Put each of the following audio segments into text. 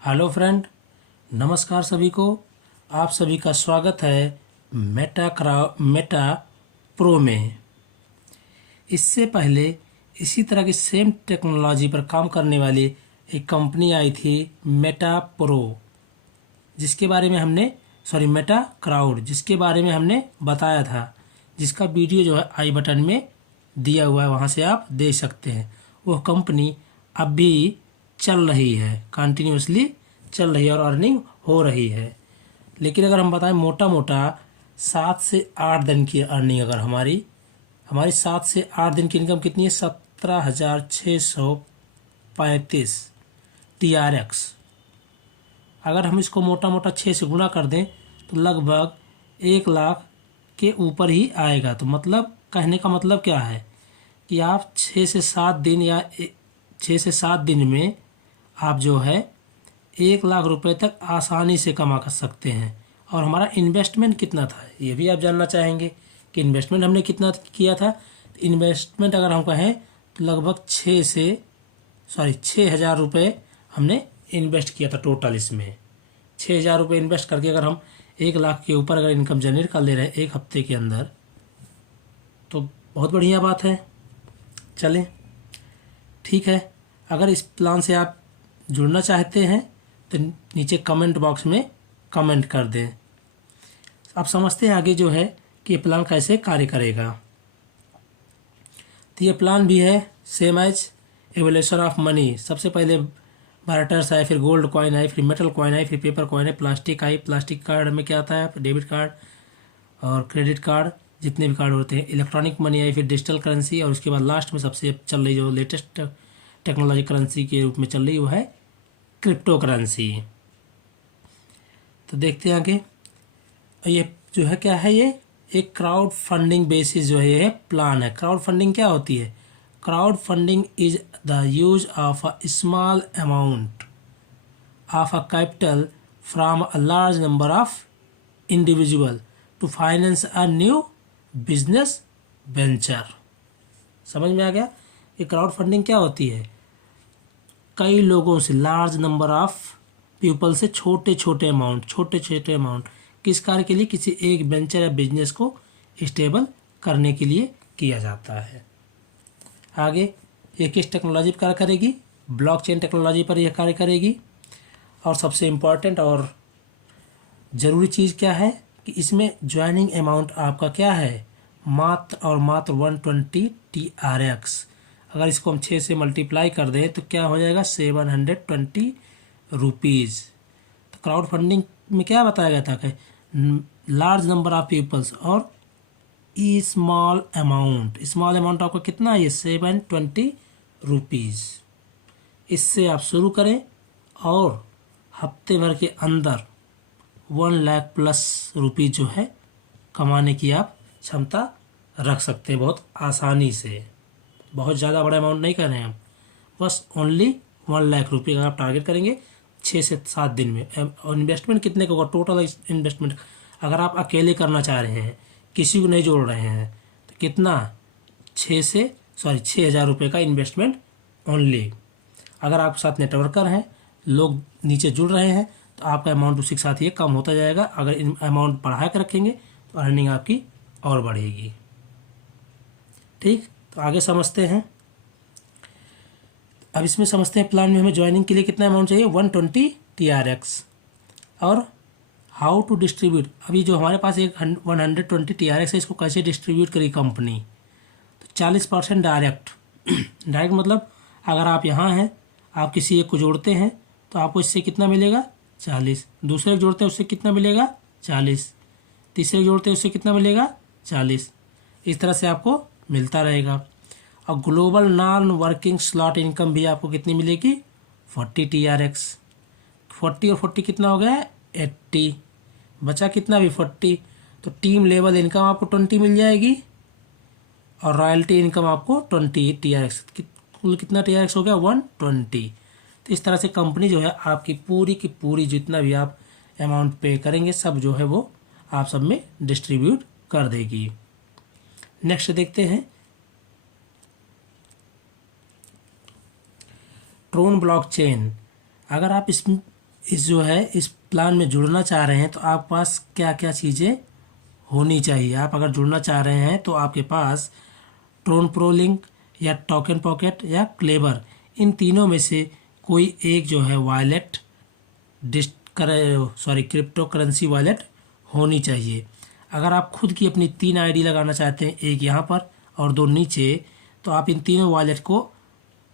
Hello friend, नमस्कार सभी को। आप सभी का स्वागत है मेटा प्रो में। इससे पहले इसी तरह की सेम टेक्नोलॉजी पर काम करने वाली एक कंपनी आई थी, मेटा प्रो, जिसके बारे में हमने मेटा क्राउड, जिसके बारे में हमने बताया था, जिसका वीडियो जो है आई बटन में दिया हुआ है, वहाँ से आप देख सकते हैं। वह कंपनी अब भी चल रही है, कंटिन्यूसली चल रही है और अर्निंग हो रही है। लेकिन अगर हम बताएं मोटा मोटा 7 से 8 दिन की अर्निंग, अगर हमारी 7 से 8 दिन की इनकम कितनी है? 17,635 TRX। अगर हम इसको मोटा मोटा 6 से गुना कर दें तो लगभग 1 लाख के ऊपर ही आएगा। तो मतलब कहने का मतलब क्या है कि आप 6 से 7 दिन या 6 से 7 दिन में आप जो है 1 लाख रुपए तक आसानी से कमा कर सकते हैं। और हमारा इन्वेस्टमेंट कितना था, ये भी आप जानना चाहेंगे कि इन्वेस्टमेंट हमने कितना किया था। इन्वेस्टमेंट अगर हम कहें तो लगभग 6,000 रुपये हमने इन्वेस्ट किया था टोटल। इसमें 6,000 रुपये इन्वेस्ट करके अगर हम 1 लाख के ऊपर अगर इनकम जनरेट कर ले रहे हैं 1 हफ्ते के अंदर, तो बहुत बढ़िया बात है। चलें, ठीक है। अगर इस प्लान से आप जुड़ना चाहते हैं तो नीचे कमेंट बॉक्स में कमेंट कर दें। आप समझते हैं आगे जो है कि ये प्लान कैसे कार्य करेगा। तो ये प्लान भी है same as evolution of money. सबसे पहले बारटर्स आए, फिर गोल्ड कॉइन आए, फिर मेटल कॉइन आए, फिर पेपर कॉइन है, प्लास्टिक आई। प्लास्टिक कार्ड में क्या आता है? डेबिट कार्ड और क्रेडिट कार्ड, जितने भी कार्ड होते हैं। इलेक्ट्रॉनिक मनी आई, फिर डिजिटल करेंसी, और उसके बाद लास्ट में सबसे चल रही जो लेटेस्ट टेक्नोलॉजी करेंसी के रूप में चल रही वो है क्रिप्टो करेंसी। तो देखते हैं आगे। ये जो है क्या है, ये एक क्राउड फंडिंग बेसिस जो है ये प्लान है। क्राउड फंडिंग क्या होती है? Crowd funding is the use of a small amount of a capital from a large number of individual to finance a new business venture. समझ में आ गया? ये क्राउड फंडिंग क्या होती है? कई लोगों से, लार्ज नंबर ऑफ पीपल से छोटे छोटे अमाउंट किस कार्य के लिए? किसी एक वेंचर या बिजनेस को स्टेबल करने के लिए किया जाता है। आगे ये किस टेक्नोलॉजी पर कार्य करेगी? ब्लॉकचेन टेक्नोलॉजी पर यह कार्य करेगी। और सबसे इम्पॉर्टेंट और ज़रूरी चीज़ क्या है कि इसमें ज्वाइनिंग अमाउंट आपका क्या है? मात्र और मात्र 120 TRX। अगर इसको हम 6 से मल्टीप्लाई कर दें तो क्या हो जाएगा? 720 रुपीज़। तो क्राउड फंडिंग में क्या बताया गया था कि लार्ज नंबर ऑफ पीपल्स और स्मॉल अमाउंट आपका कितना है? 720 रुपीज़। इससे आप शुरू करें और हफ्ते भर के अंदर 1 लाख प्लस रुपीज़ जो है कमाने की आप क्षमता रख सकते हैं बहुत आसानी से। बहुत ज़्यादा बड़ा अमाउंट नहीं कर रहे हैं हम, बस ओनली 1 लाख रुपये का आप टारगेट करेंगे 6 से 7 दिन में। और इन्वेस्टमेंट कितने का होगा? टोटल इन्वेस्टमेंट अगर आप अकेले करना चाह रहे हैं, किसी को नहीं जोड़ रहे हैं, तो कितना? 6,000 रुपये का इन्वेस्टमेंट ओनली। अगर आप साथ नेटवर्कर हैं, लोग नीचे जुड़ रहे हैं, तो आपका अमाउंट उसी के साथ ये कम होता जाएगा। अगर इन अमाउंट बढ़ा कर रखेंगे तो अर्निंग आपकी और बढ़ेगी। ठीक, तो आगे समझते हैं। अब इसमें समझते हैं प्लान में हमें ज्वाइनिंग के लिए कितना अमाउंट चाहिए? 120 TRX। और हाउ टू डिस्ट्रीब्यूट, अभी जो हमारे पास एक 120 TRX है, इसको कैसे डिस्ट्रीब्यूट करेगी कंपनी? तो 40% डायरेक्ट। डायरेक्ट मतलब अगर आप यहाँ हैं, आप किसी एक को जोड़ते हैं तो आपको इससे कितना मिलेगा? 40। दूसरे को जोड़ते हैं उससे कितना मिलेगा? 40। तीसरे को जोड़ते हैं उससे कितना मिलेगा? 40। इस तरह से आपको मिलता रहेगा। और global non working slot income भी आपको कितनी मिलेगी? 40 TRX। 40 और 40 कितना हो गया? 80। बचा कितना भी? 40। तो टीम लेवल इनकम आपको 20 मिल जाएगी और रॉयल्टी इनकम आपको 20 TRX। कुल कितना TRX हो गया? 120। तो इस तरह से कंपनी जो है आपकी पूरी की पूरी जितना भी आप अमाउंट पे करेंगे सब जो है वो आप सब में डिस्ट्रीब्यूट कर देगी। नेक्स्ट देखते हैं ट्रोन ब्लॉकचेन। अगर आप इस इस जो है इस प्लान में जुड़ना चाह रहे हैं तो आपके पास क्या क्या चीज़ें होनी चाहिए। आप अगर जुड़ना चाह रहे हैं तो आपके पास ट्रोन प्रो लिंक या टोकन पॉकेट या क्लेवर, इन तीनों में से कोई एक जो है वॉलेट क्रिप्टो करेंसी वॉलेट होनी चाहिए। अगर आप खुद की अपनी 3 आईडी लगाना चाहते हैं, एक यहाँ पर और 2 नीचे, तो आप इन तीनों वॉलेट को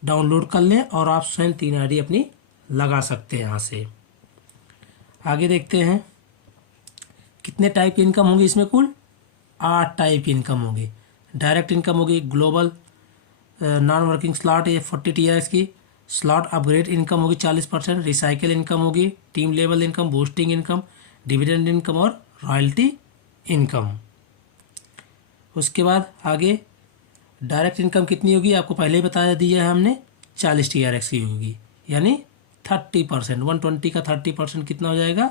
डाउनलोड कर लें और आप स्वयं 3 आईडी अपनी लगा सकते हैं यहाँ से। आगे देखते हैं कितने टाइप की इनकम होंगी इसमें। कुल 8 टाइप की इनकम होगी। डायरेक्ट इनकम होगी, ग्लोबल नॉन वर्किंग स्लॉट ये 40 TRX की, स्लॉट अपग्रेड इनकम होगी 40%, रिसाइकिल इनकम होगी, team level income, boosting income, dividend income और रॉयल्टी इनकम। उसके बाद आगे डायरेक्ट इनकम कितनी होगी आपको पहले ही बता दिया है हमने, 40 TRX की होगी, यानी 30%। 120 का 30% कितना हो जाएगा,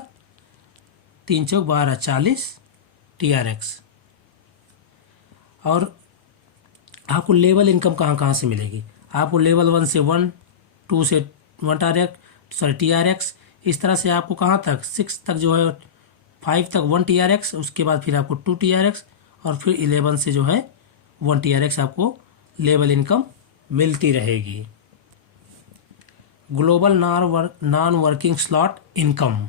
3 चौक 12, 40 TRX। और आपको लेवल इनकम कहाँ कहाँ से मिलेगी, आपको लेवल 1 से 1, 2 से 1 TRX, इस तरह से आपको कहाँ तक 6 तक जो है 5 तक 1 TRX, उसके बाद फिर आपको 2 TRX और फिर 11 से जो है 1 TRX आपको लेवल इनकम मिलती रहेगी। Global non working slot income,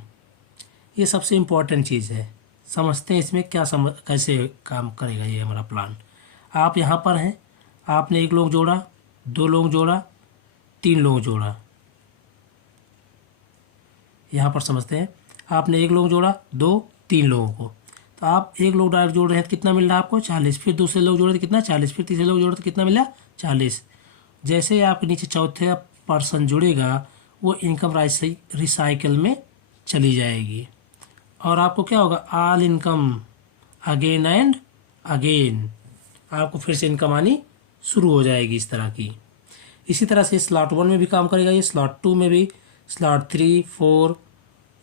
ये सबसे इम्पोर्टेंट चीज़ है। समझते हैं इसमें क्या कैसे काम करेगा ये हमारा प्लान। आप यहाँ पर हैं, आपने 1 लोग जोड़ा, 2 लोग जोड़ा, 3 लोग जोड़ा। यहाँ पर समझते हैं, आपने 1 लोग जोड़ा, 2, 3 लोगों को, तो आप 1 लोग डायरेक्ट जोड़ रहे हैं तो कितना मिल रहा है आपको 40, फिर दूसरे लोग जोड़े तो कितना 40, फिर तीसरे लोग जोड़े तो कितना मिला 40। जैसे ही आपके नीचे चौथे पर्सन जुड़ेगा वो इनकम रिसाइकल में चली जाएगी और आपको क्या होगा, all income again and again, आपको फिर से इनकम आनी शुरू हो जाएगी इस तरह की। इसी तरह से स्लॉट 1 में भी काम करेगा ये, स्लॉट 2 में भी, स्लॉट 3, 4,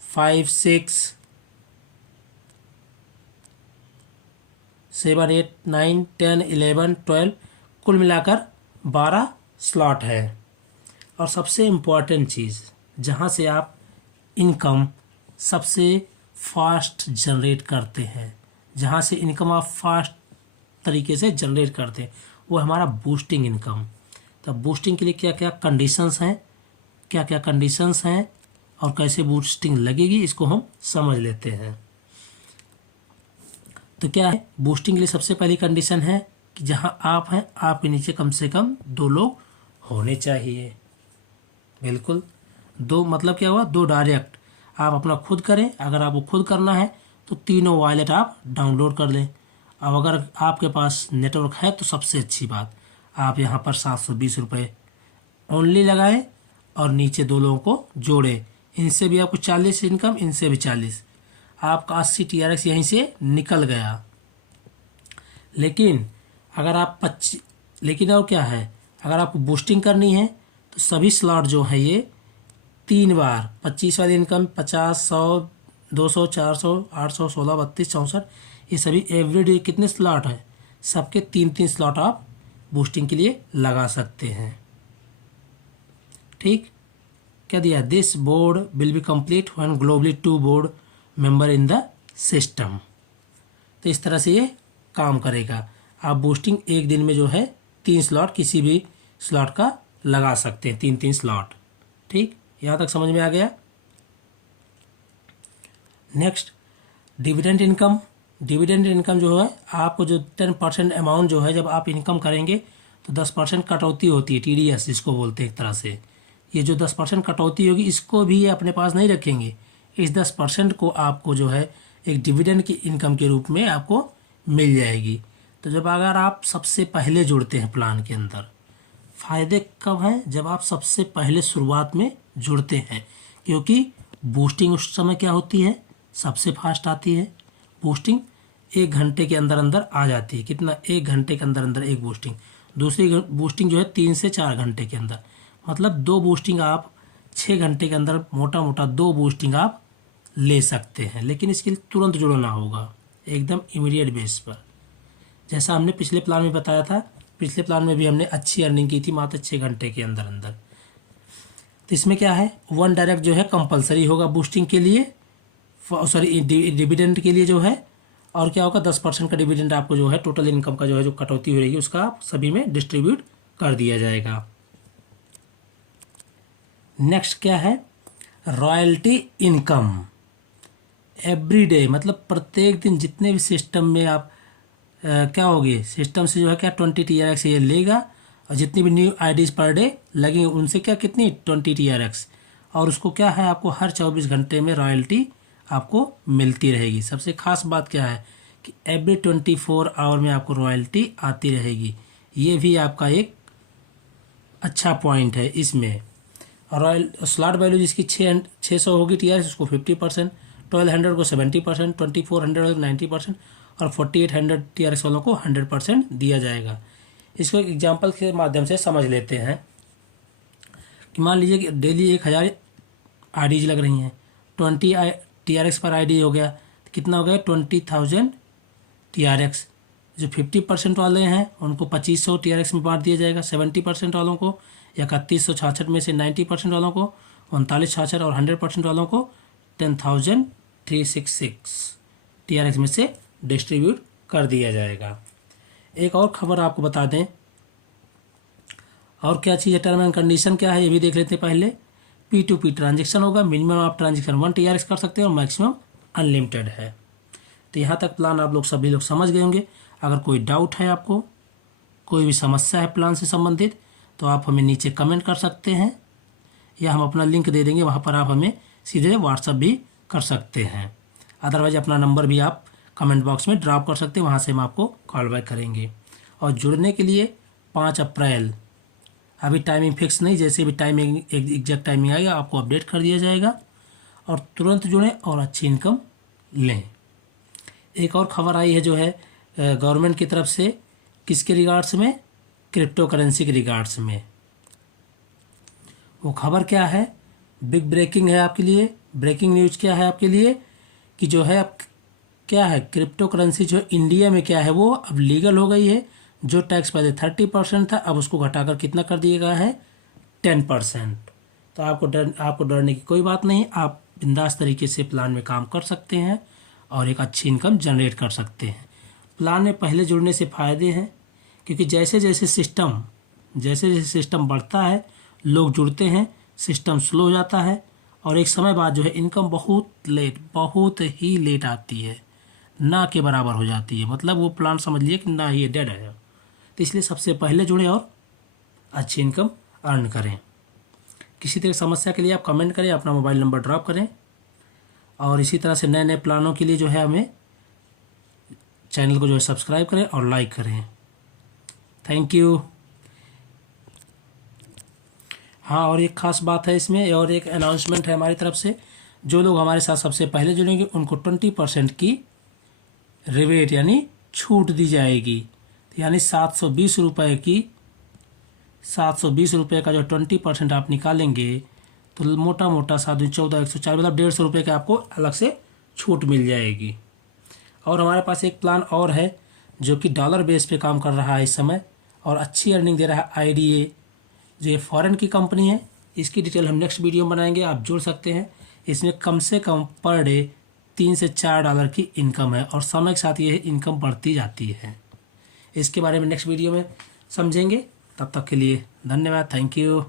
5, 6, 7, 8, 9, 10, 11, 12, कुल मिलाकर 12 स्लॉट है। और सबसे इम्पॉर्टेंट चीज़, जहाँ से आप इनकम सबसे फास्ट जनरेट करते हैं, जहाँ से इनकम आप फास्ट तरीके से जनरेट करते हैं, वो हमारा बूस्टिंग इनकम। तो बूस्टिंग के लिए क्या क्या कंडीशंस हैं, और कैसे बूस्टिंग लगेगी इसको हम समझ लेते हैं। तो क्या है, बूस्टिंग के लिए सबसे पहली कंडीशन है कि जहाँ आप हैं आपके नीचे कम से कम 2 लोग होने चाहिए। बिल्कुल 2 मतलब क्या हुआ, 2 डायरेक्ट। आप अपना खुद करें, अगर आपको खुद करना है तो तीनों वॉलेट आप डाउनलोड कर लें। अब अगर आपके पास नेटवर्क है तो सबसे अच्छी बात, आप यहाँ पर 720 रुपये ओनली लगाएं और नीचे 2 लोगों को जोड़ें। इनसे भी आपको 40 इनकम, इनसे भी 40, आपका 80 TRX यहीं से निकल गया। लेकिन अगर आप 25, लेकिन और क्या है, अगर आपको बूस्टिंग करनी है तो सभी स्लॉट जो है ये 3 बार 25 वाली इनकम 50, 100, 200, 400, 800, 16, 32, 64, ये सभी एवरीडे कितने स्लॉट हैं, सबके 3-3 स्लॉट आप बूस्टिंग के लिए लगा सकते हैं। ठीक, क्या दिया, this board will be complete when globally 2 board member in the system. तो इस तरह से ये काम करेगा। आप बूस्टिंग एक दिन में जो है 3 स्लॉट किसी भी स्लॉट का लगा सकते हैं, 3-3 स्लॉट। ठीक, यहाँ तक समझ में आ गया। Next, dividend income. Dividend income जो है आपको जो 10% अमाउंट जो है जब आप इनकम करेंगे तो 10% कटौती होती है, TDS जिसको बोलते हैं एक तरह से। ये जो 10% कटौती होगी इसको भी ये अपने पास नहीं रखेंगे, इस 10% को आपको जो है एक डिविडेंड की इनकम के रूप में आपको मिल जाएगी। तो जब अगर आप सबसे पहले जुड़ते हैं प्लान के अंदर, फ़ायदे कब हैं, जब आप सबसे पहले शुरुआत में जुड़ते हैं, क्योंकि बूस्टिंग उस समय क्या होती है, सबसे फास्ट आती है। बूस्टिंग 1 घंटे के अंदर अंदर आ जाती है। कितना, 1 घंटे के अंदर अंदर एक बूस्टिंग। दूसरी बूस्टिंग जो है 3 से 4 घंटे के अंदर, मतलब 2 बूस्टिंग आप 6 घंटे के अंदर मोटा मोटा 2 बूस्टिंग आप ले सकते हैं। लेकिन इसके लिए तुरंत जुड़ना होगा, एकदम इमीडिएट बेस पर। जैसा हमने पिछले प्लान में बताया था, पिछले प्लान में भी हमने अच्छी अर्निंग की थी मात्र 6 घंटे के अंदर अंदर। तो इसमें क्या है, वन डायरेक्ट जो है कंपलसरी होगा बूस्टिंग के लिए, सॉरी डिविडेंड के लिए जो है, और क्या होगा 10% का डिविडेंड आपको जो है टोटल इनकम का जो है जो कटौती हो रहेगी उसका सभी में डिस्ट्रीब्यूट कर दिया जाएगा। नेक्स्ट क्या है, रॉयल्टी इनकम। एवरी डे मतलब प्रत्येक दिन जितने भी सिस्टम में आप क्या होगी, सिस्टम से जो है क्या 20 TRX ये लेगा, और जितनी भी न्यू आईडीज पर डे लगेंगे उनसे क्या कितनी 20 TRX, और उसको क्या है आपको हर 24 घंटे में रॉयल्टी आपको मिलती रहेगी। सबसे खास बात क्या है कि एवरी 24 आवर में आपको रॉयल्टी आती रहेगी, ये भी आपका एक अच्छा पॉइंट है इसमें। रॉयल स्लॉट वैल्यू जिसकी 600 होगी TRX उसको 50%, 1200 को 70%, 2400 को 90% और 4800 TRX वालों को 100% दिया जाएगा। इसको एक एग्जाम्पल के माध्यम से समझ लेते हैं कि मान लीजिए कि डेली 1000 आईडीज लग रही हैं, 20 TRX पर आईडी हो गया तो कितना हो गया 20,000 TRX। जो 50% वाले हैं उनको 2500 TRX में बांट दिया जाएगा, 70% वालों को 3166 में से 90% वालों को 3966 और 100% वालों को 10,366 TRX में से डिस्ट्रीब्यूट कर दिया जाएगा। एक और खबर आपको बता दें, और क्या चीज़ है, टर्म एंड कंडीशन क्या है ये भी देख लेते हैं पहले। P2P ट्रांजेक्शन होगा, मिनिमम आप ट्रांजेक्शन 1 TRX कर सकते हैं और मैक्सिमम अनलिमिटेड है। तो यहाँ तक प्लान आप लोग सभी लोग समझ गए होंगे। अगर कोई डाउट है आपको, कोई भी समस्या है प्लान से संबंधित, तो आप हमें नीचे कमेंट कर सकते हैं, या हम अपना लिंक दे देंगे, वहाँ पर आप हमें सीधे व्हाट्सअप भी कर सकते हैं। अदरवाइज अपना नंबर भी आप कमेंट बॉक्स में ड्रॉप कर सकते हैं, वहाँ से हम आपको कॉल बैक करेंगे। और जुड़ने के लिए 5 अप्रैल, अभी टाइमिंग फिक्स नहीं, जैसे भी टाइमिंग एग्जैक्ट टाइमिंग आएगा आपको अपडेट कर दिया जाएगा, और तुरंत जुड़ें और अच्छी इनकम लें। एक और खबर आई है जो है गवर्नमेंट की तरफ से, किसके रिगार्ड्स में, क्रिप्टो करेंसी के रिगार्ड्स में। वो खबर क्या है, बिग ब्रेकिंग है आपके लिए। ब्रेकिंग न्यूज़ क्या है आपके लिए कि जो है क्या है, क्रिप्टो करेंसी जो इंडिया में क्या है वो अब लीगल हो गई है। जो टैक्स पहले 30% था अब उसको घटाकर कितना कर दिया गया है 10%। तो आपको डरने की कोई बात नहीं, आप बिंदास तरीके से प्लान में काम कर सकते हैं और एक अच्छी इनकम जनरेट कर सकते हैं। प्लान में पहले जुड़ने से फ़ायदे हैं, क्योंकि जैसे जैसे सिस्टम बढ़ता है, लोग जुड़ते हैं, सिस्टम स्लो हो जाता है, और एक समय बाद जो है इनकम बहुत ही लेट आती है, ना के बराबर हो जाती है। मतलब वो प्लान समझ लिए कि ना ये डेड है। तो इसलिए सबसे पहले जुड़ें और अच्छी इनकम अर्न करें। किसी तरह की समस्या के लिए आप कमेंट करें, अपना मोबाइल नंबर ड्रॉप करें, और इसी तरह से नए नए प्लानों के लिए जो है हमें चैनल को जो है सब्सक्राइब करें और लाइक करें। Thank you. हाँ, और एक ख़ास बात है इसमें, और एक अनाउंसमेंट है हमारी तरफ से, जो लोग हमारे साथ सबसे पहले जुड़ेंगे उनको 20% की रिबेट यानी छूट दी जाएगी। यानी 720 रुपये का जो 20% आप निकालेंगे तो मोटा 714 104 मतलब 150 रुपये का आपको अलग से छूट मिल जाएगी। और हमारे पास एक प्लान और है जो कि डॉलर बेस पे काम कर रहा है इस समय, और अच्छी अर्निंग दे रहा है, IDA, जो ये फॉरेन की कंपनी है। इसकी डिटेल हम नेक्स्ट वीडियो में बनाएंगे, आप जुड़ सकते हैं। इसमें कम से कम पर डे $3 से $4 की इनकम है, और समय के साथ ये इनकम बढ़ती जाती है। इसके बारे में नेक्स्ट वीडियो में समझेंगे। तब तक के लिए धन्यवाद, थैंक यू।